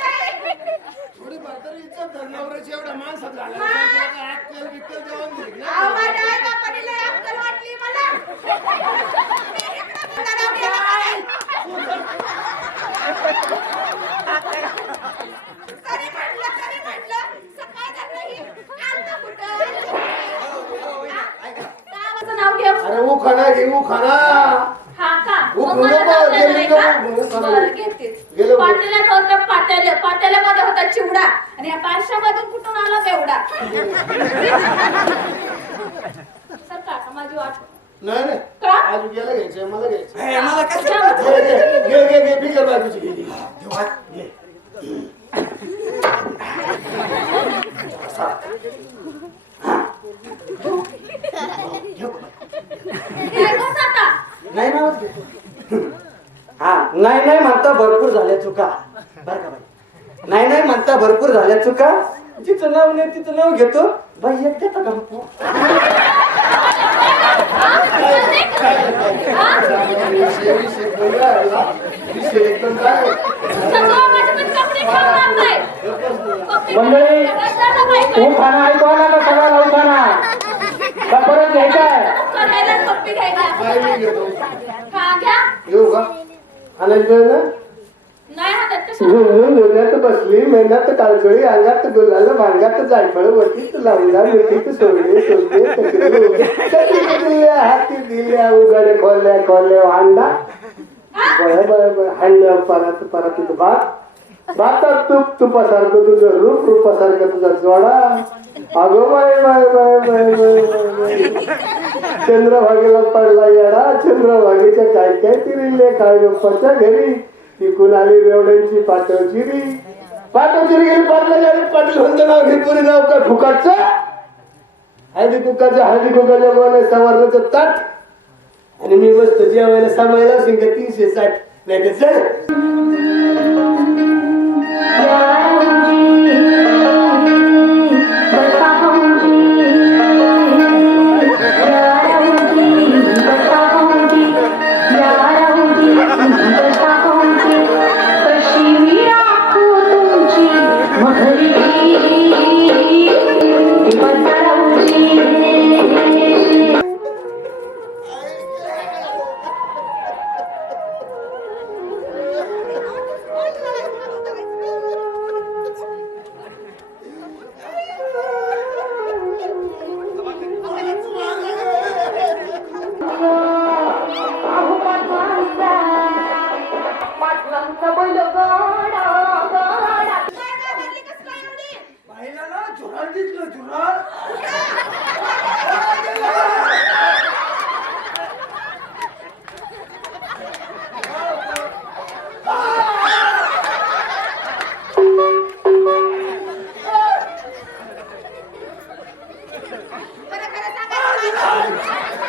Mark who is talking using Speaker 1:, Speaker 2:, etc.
Speaker 1: थोडी म्हातारी इज्जत धरणावरची माणसात? अक्कल बिक्कल दिली. अरे उखाणा घे उखाणा
Speaker 2: पातेल्यात होतं पातेलं. पातेल्यामध्ये होता चिवडा. आणि या पारशामधून कुठून आला बेवडा? सर काका माझी वाट.
Speaker 1: नाही नाही.
Speaker 2: का?
Speaker 1: आज गेला घ्यायचंय मला घ्यायचं
Speaker 3: हे, मला कसं
Speaker 1: घे, घे, घे घे घे बिगर बाजूची घे घे. घे
Speaker 2: काय बस आता
Speaker 3: नाही ना हा नाही नाही म्हणता भरपूर झाल्या चुका बर का बाई नाही नाही म्हणता भरपूर झाल्या चुका जिचं नाव नाही तिचं नाव घेतो बाई एक देता का नको?
Speaker 1: विषय विषय बोलला याला. विषय एकदम काय
Speaker 2: सगळं माझे पण कपडे ठेवणार नाही. कपडे
Speaker 4: मंडळी,
Speaker 2: ठेवणार नाही.
Speaker 4: तू खाना ऐकू आला का सगळा लावून खाना का परत घ्यायचाय
Speaker 2: करायला कपडे घ्यायला.
Speaker 1: काय मी घेतो.
Speaker 2: हा, घ्या.
Speaker 1: येऊ का? आणायचं ना
Speaker 2: नाही? हातात कशा
Speaker 1: झुंजून झुल्यात बसली मेहनत काळकळी अंगात गुलाल भांगात जायफळ वटीत लावला मिठीत सोडले सोडले दिल्या हाती दिल्या उघडे खोल्या खोल्या भांडा बळ बळ बळ हल्ल्या परत परत भात. भातात तूप तुपासारखं तुझं रूप रूपासारखं तुझा जोडा. अगो बाय बाय बाय बाय बाय चंद्रभागेला पडला येडा चंद्रभागेच्या काय काय तिरिले काय बाप्पाच्या घरी? तिकून आली रेवड्यांची पाटवची री पाटवची गेली पाटला गेली पाटील नाव घे पुरी नाव का फुकाटचं? हळदी कुकाच्या हळदी कुकाच्या बोला सवारण्याचं ताट. आणि मी मस्त जेवायला सांगायला शिंग तीनशे साठ? नाही तर चल. खरं खरं सांगा